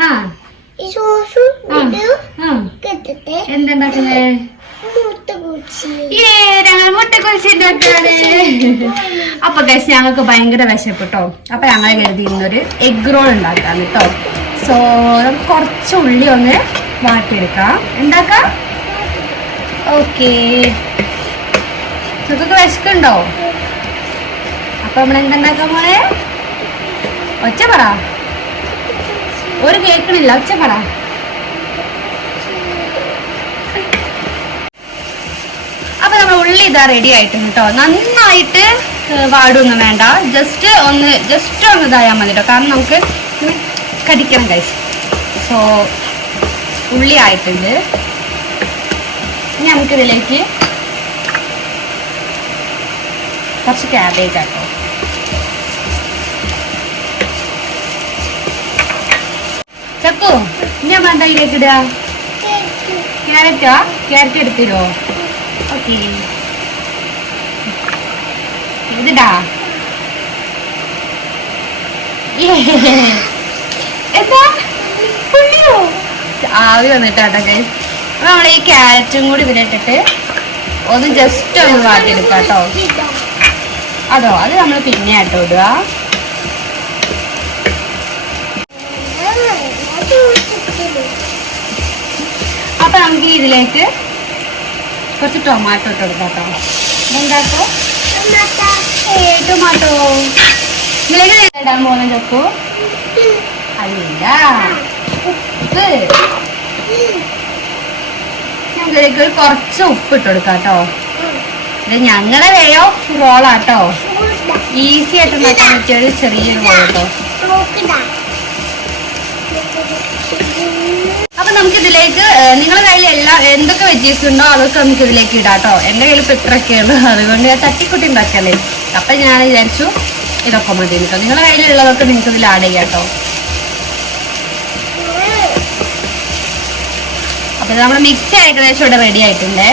ആ. എന്തുണ്ടാക്കുന്നേ ഞങ്ങൾ മുട്ടക്കുരിശി ഉണ്ടാക്കാണ്. അപ്പൊ ഗസ് ഞങ്ങൾക്ക് ഭയങ്കര വിശപ്പെട്ടോ. അപ്പൊ ഞങ്ങൾ കരുതി ഇന്നൊരു എഗ് റോൾ ഉണ്ടാക്കാം കേട്ടോ സോ നമുക്ക് കുറച്ച് ഉള്ളി ഒന്ന് വാട്ടിയെടുക്കാം. ഉണ്ടാക്കാം? ഓക്കെ നിങ്ങൾക്ക് വിശക്കുണ്ടോ? അപ്പൊ നമ്മൾ എന്തുണ്ടാക്കാൻ പോണേ ഒച്ച ഒരു കേക്കണില്ല ഒച്ച അപ്പൊ നമ്മൾ ഉള്ളി ഇതാ റെഡി ആയിട്ടുണ്ട് കേട്ടോ നന്നായിട്ട് വാടൊന്നും വേണ്ട. ജസ്റ്റ് ഒന്ന് ജസ്റ്റ് ഒന്ന് ഇതായാൽ മതി കേട്ടോ കാരണം നമുക്ക് കടിക്കണം കഴിച്ച് സോ ഉള്ളി ആയിട്ടുണ്ട്. ഇനി നമുക്കിതിലേക്ക് കുറച്ച് ക്യാബേജ് ആട്ടോ ചക്കു ഞാൻ വേണ്ട ഇതിലേക്ക് ഇടുക. ക്യാരറ്റാ? ക്യാരറ്റ് എടുത്തിരോ? ഓക്കെ. ഇതിടാ. എന്താ? പുള്ളിയോ? ആവി വന്നിട്ടാട്ടോ ഗൈസ് അപ്പൊ നമ്മൾ ഈ ക്യാരറ്റും കൂടി ഇതിലിട്ടിട്ട് ഒന്ന് ജസ്റ്റ് ഒന്ന് വാട്ടിയെടുക്കാം കേട്ടോ അതോ അത് നമ്മൾ പിന്നെ ആട്ടോ ഇടുക. ഇതിലേക്ക് കുറച്ച് ടൊമാറ്റോ ഇട്ട് കൊടുക്കാം എന്താക്കോ ടൊമാറ്റോ ഇതിലേക്ക് ഇടാൻ പോകുന്ന ചക്കു അല്ല ഉപ്പ്. ഞങ്ങൾക്ക് കുറച്ച് ഉപ്പ് ഇട്ട് കൊടുക്കാം കേട്ടോ ഇത് ഞങ്ങളുടെ വേ ഓഫ് റോളാട്ടോ ഈസി ആയിട്ട് ഉണ്ടാക്കാൻ പറ്റിയ ഒരു ചെറിയൊരു റോൾ കേട്ടോ നമുക്ക് ഇതിലേക്ക് നിങ്ങളുടെ കയ്യിൽ എല്ലാ എന്തൊക്കെ വെജീസ് ഉണ്ടോ അതൊക്കെ നമുക്ക് ഇതിലേക്ക് ഇടാം കേട്ടോ എന്റെ കയ്യിൽ ഇപ്പൊ ഇത്രയൊക്കെയുള്ളൂ. അതുകൊണ്ട് ഞാൻ തട്ടിക്കുട്ടി ഉണ്ടാക്കല്ലേ. അപ്പൊ ഞാൻ വിചാരിച്ചു ഇതൊക്കെ മതി കേട്ടോ. നിങ്ങളുടെ കയ്യിലുള്ളതൊക്കെ നിങ്ങൾക്ക് ഇതിൽ ആഡ് ചെയ്യാം കേട്ടോ. അപ്പൊ നമ്മൾ മിക്സ് ഏകദേശം ഇവിടെ റെഡി ആയിട്ടുണ്ടേ.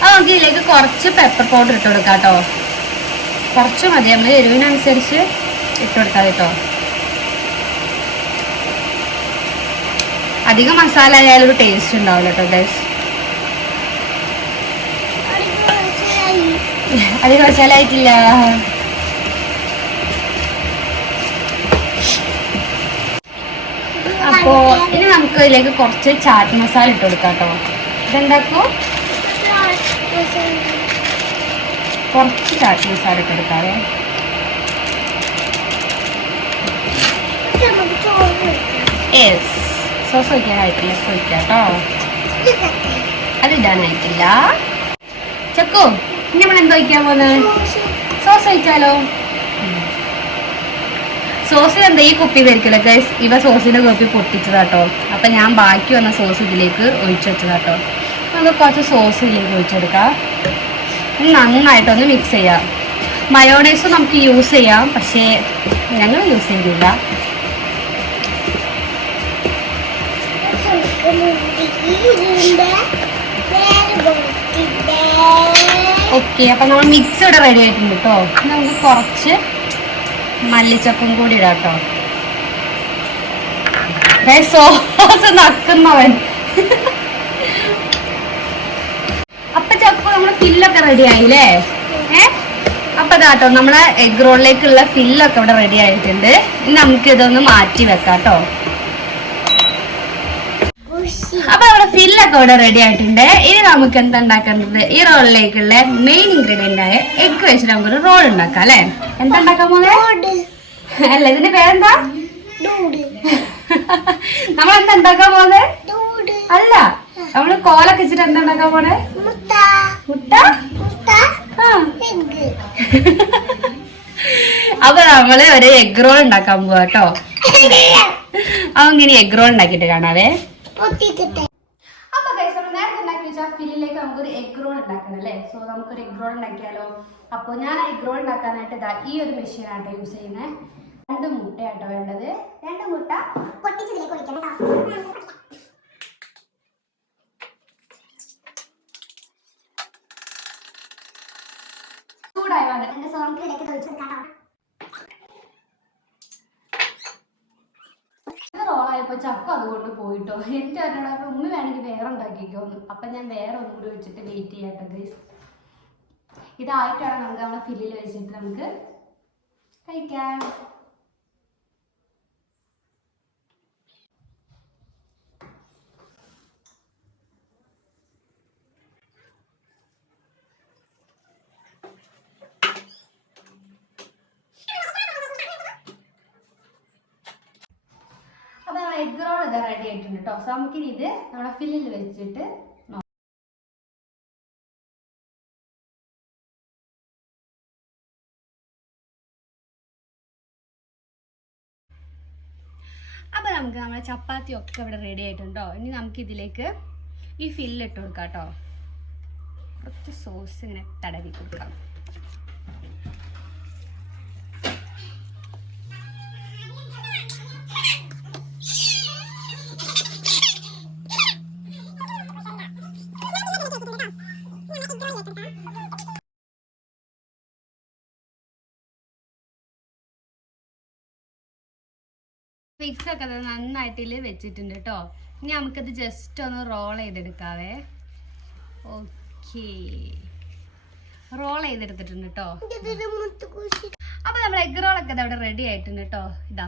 അപ്പൊ നമുക്ക് ഇതിലേക്ക് കുറച്ച് പെപ്പർ പൗഡർ ഇട്ട് കൊടുക്കാം കേട്ടോ. കുറച്ച് മതി. നമ്മൾ എരിവിനനുസരിച്ച് ഇട്ട് കൊടുക്കാം കേട്ടോ. അധികം മസാല ആയാലും ഒരു ടേസ്റ്റ് ഉണ്ടാവില്ല കേട്ടോ ഗൈസ് അധികം മസാല ആയിട്ടില്ല. അപ്പോ ഇനി നമുക്ക് ഇതിലേക്ക് കുറച്ച് ചാറ്റ് മസാല ഇട്ട് കൊടുക്കാം കേട്ടോ ഇതെന്താക്കോ? കുറച്ച് ചാറ്റ് മസാല ഇട്ട് കൊടുക്കാവേ. യെസ് സോസ് ഒഴിക്കാനായിട്ടില്ല സോസ് ഒഴിക്കാം കേട്ടോ അത് ഇടാനായിട്ടില്ല ചക്കു. ഇനി നമ്മൾ എന്താ ഒഴിക്കാൻ പോകുന്നത് സോസ് ഒഴിച്ചാലോ സോസ് എന്താ ഈ കുപ്പി ധരിക്കില്ല ഗൈസ് ഇവ സോസിന്റെ കുപ്പി പൊട്ടിച്ചതാട്ടോ. അപ്പൊ ഞാൻ ബാക്കി വന്ന സോസ് ഇതിലേക്ക് ഒഴിച്ചു വെച്ചതാട്ടോ. നമുക്ക് കുറച്ച് സോസ് ഇതിലേക്ക് ഒഴിച്ചെടുക്കാം. നന്നായിട്ടൊന്ന് മിക്സ് ചെയ്യാം. മയോണൈസ് നമുക്ക് യൂസ് ചെയ്യാം പക്ഷേ ഞങ്ങൾ യൂസ് ചെയ്തില്ല. ഓക്കെ അപ്പൊ നമ്മൾ മിക്സ് ഇവിടെ റെഡി ആയിട്ടുണ്ട് കേട്ടോ നമുക്ക് കുറച്ച് മല്ലിച്ചപ്പും കൂടി ഇടാം കേട്ടോ സോസ് നക്കുന്നവൻ. അപ്പൊ ചപ്പ് നമ്മുടെ ഫില്ലൊക്കെ റെഡി ആയില്ലേ? ഏ? അപ്പൊ ഇതാട്ടോ നമ്മളെ എഗ് റോളിലേക്കുള്ള ഫില്ലൊക്കെ ഇവിടെ റെഡി ആയിട്ടുണ്ട്. നമുക്ക് ഇതൊന്ന് മാറ്റി വെക്കാം കേട്ടോ അപ്പൊ ഫില്ലൊക്കെ ഇവിടെ റെഡി ആയിട്ടുണ്ട്. ഇനി നമുക്ക് എന്താ ഉണ്ടാക്കേണ്ടത്? ഈ റോളിലേക്കുള്ള മെയിൻ ഇൻഗ്രീഡിയന്റ് ആയ എഗ് വെച്ചിട്ട് നമുക്കൊരു റോൾ ഉണ്ടാക്കാം അല്ലെ? എന്താ ഉണ്ടാക്കാൻ പോകുന്നത് അല്ല ഇതിന്റെ പേരെന്താ? നമ്മൾ എന്താ ഉണ്ടാക്കാൻ പോകുന്നത് അല്ല നമ്മൾ കോലൊക്കെ വെച്ചിട്ട് എന്താ ഉണ്ടാക്കാൻ പോണേ മുട്ട. അപ്പൊ നമ്മൾ ഒരു എഗ് റോൾ ഉണ്ടാക്കാൻ പോവാട്ടോ കേട്ടോ ഇനി എഗ് റോൾ ഉണ്ടാക്കിട്ട് കാണാവേ പൊട്ടിക്കട്ടെ അപ്പൊ guys, നമ്മൾ നേരത്തെ ഉണ്ടാക്കി വെച്ച ഫില്ലിലേക്ക് നമുക്കൊരു എഗ് റോൾ ഉണ്ടാക്കണം അല്ലേ? സോ നമുക്കൊരു എഗ് റോൾ ഉണ്ടാക്കിയാലോ? അപ്പോൾ ഞാൻ എഗ് റോൾ ഉണ്ടാക്കാനായിട്ട് ഈ ഒരു മെഷീൻ ആട്ടോ യൂസ് ചെയ്യുന്നത് രണ്ട് മുട്ടയാട്ടോ വേണ്ടത്. രണ്ട് മുട്ട പോയപ്പോ ചക്ക അതുകൊണ്ട് പോയിട്ടോ. എന്റെ പറഞ്ഞു, ഉമ്മ വേണമെങ്കിൽ വേറെ ഉണ്ടാക്കിക്കോന്ന് അപ്പൊ ഞാൻ വേറെ ഒന്നും കൂടി വെച്ചിട്ട് വെയിറ്റ് ചെയ്യാട്ടോ ഗൈസ് ഇതായിട്ടാണ് നമുക്ക് നമ്മളെ ഫില്ലിൽ വെച്ചിട്ട് നമുക്ക് കഴിക്കാം അപ്പൊ നമ്മൾ ഇത് റെഡി ആയിട്ടുണ്ട് കേട്ടോ സോ നമുക്കിനി ഇത് നമ്മുടെ ഫില്ലിൽ വെച്ചിട്ട് നോക്കാം. അപ്പൊ നമുക്ക് നമ്മുടെ ചപ്പാത്തി ഒക്കെ ഇവിടെ റെഡി ആയിട്ടുണ്ടോ ഇനി നമുക്ക് ഇതിലേക്ക് ഈ ഫില്ലിട്ട് കൊടുക്കാം കേട്ടോ കുറച്ച് സോസ് ഇങ്ങനെ തടവി കൊടുക്കാം. മിക്സ് ഒക്കെ നന്നായിട്ട് ഇതിൽ വെച്ചിട്ടുണ്ട് കേട്ടോ ഇനി നമുക്കത് ജസ്റ്റ് ഒന്ന് റോൾ ചെയ്തെടുക്കാവേ. ഓക്കേ റോൾ ചെയ്തെടുത്തിട്ടുണ്ട് കേട്ടോ അപ്പൊ നമ്മൾ എഗ് റോളൊക്കെ അവിടെ റെഡി ആയിട്ടുണ്ട് കേട്ടോ ഇതാ.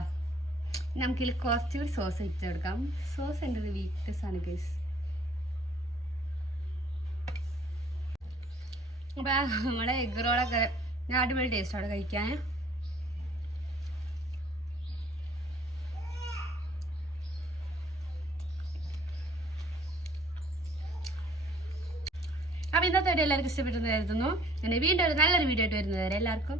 നമുക്കിതിൽ കുറച്ചുകൂടി സോസ് വെച്ചെടുക്കാം സോസ് എന്റെ ഒരു വീക്ക്നെസ് ആണ് ഗൈസ് അപ്പൊ നമ്മുടെ എഗ് റോളൊക്കെ അടിപൊളി ടേസ്റ്റ് അവിടെ കഴിക്കാൻ. ഇന്നത്തെ വീഡിയോ എല്ലാവർക്കും ഇഷ്ടപ്പെട്ടെന്ന് കരുതുന്നു. അങ്ങനെ വീണ്ടും ഒരു നല്ലൊരു വീഡിയോ ആയിട്ട് വരുന്നത് വരെ എല്ലാവർക്കും